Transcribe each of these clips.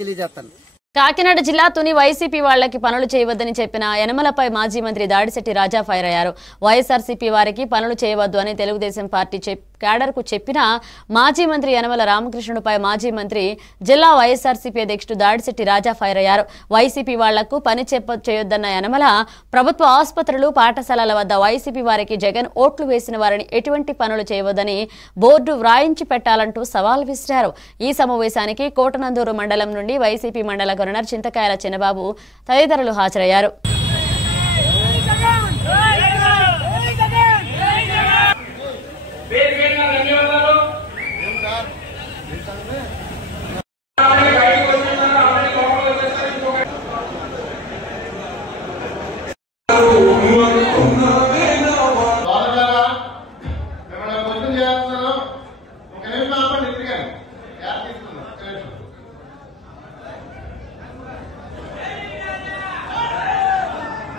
తెలియజేస్తాను. కాకినాడ జిల్లా తుని వైసీపీ వాళ్లకి పనులు చేయవద్దని చెప్పిన యనమలపై మాజీ మంత్రి దాడిశెట్టి రాజా ఫైర్ అయ్యారు. వైఎస్ఆర్సీపీ వారికి పనులు చేయవద్దు అని తెలుగుదేశం పార్టీ క్యాడర్కు చెప్పిన మాజీ మంత్రి యనమల రామకృష్ణుడిపై మాజీ మంత్రి జిల్లా వైఎస్ఆర్సీపీ అధ్యక్షుడు దాడిశెట్టి రాజా ఫైర్ అయ్యారు. వైసీపీ వాళ్లకు పని చేయొద్దన్న యనమల ప్రభుత్వ ఆసుపత్రులు పాఠశాలల వద్ద వైసీపీ వారికి జగన్ ఓట్లు వేసిన వారిని ఎటువంటి పనులు చేయవద్దని బోర్డు వ్రాయించి పెట్టాలంటూ సవాల్ విసిరారు. ఈ సమావేశానికి కోటనందూరు మండలం నుండి వైసీపీ మండల గవర్నర్ చింతకాయల చిన్నబాబు తదితరులు హాజరయ్యారు.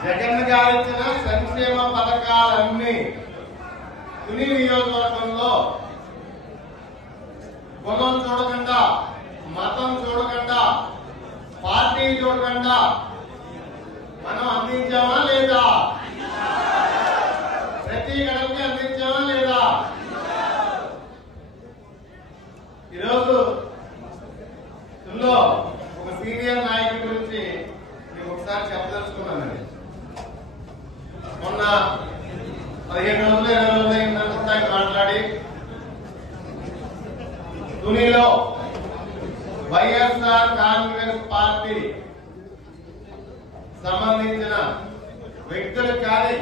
జగన్ గారు ఇచ్చిన సంక్షేమ పథకాలన్నీ తుని నియోజకవర్గంలో కులం చూడకుండా, మతం చూడకుండా, పార్టీ చూడకుండా మనం అందించామా లేదా? ప్రతి గడపకి అందించామా లేదా? ఈరోజు ఒక సీనియర్ నాయకుడి గురించి మీకు ఒకసారి చెప్పదలుచుకున్నానండి. మొన్న 15 రోజులు 20 రోజులు అయిందంతా మాట్లాడి తునిలో వైఎస్ఆర్ కాంగ్రెస్ పార్టీ సంబంధించిన వ్యక్తులకు కానీ,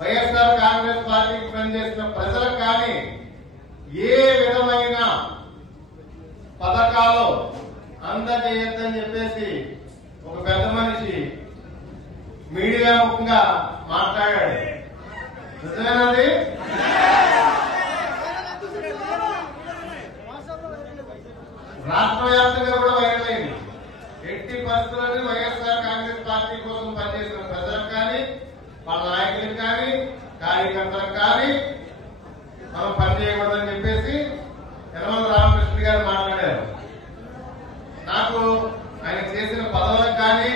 వైఎస్ఆర్ కాంగ్రెస్ పార్టీకి పనిచేసిన ప్రజలకు కానీ ఏ విధమైన పథకాలు అందజేయొద్దని చెప్పేసి ఒక పెద్ద మనిషి మీడియా ముఖంగా మాట్లాడాడు. నిజమేనది? రాష్ట్ర వ్యాప్తంగా కూడా వైరల్ అయింది. ఎట్టి పరిస్థితుల్లోని వైఎస్ఆర్ కాంగ్రెస్ పార్టీ కోసం పనిచేసిన ప్రజలకు కానీ, వాళ్ళ నాయకులకు కానీ, కార్యకర్తలకు కానీ మనం పనిచేయకూడదని చెప్పేసి యనమల రామకృష్ణ గారు మాట్లాడారు. నాకు ఆయన చేసిన పదవులకు కానీ,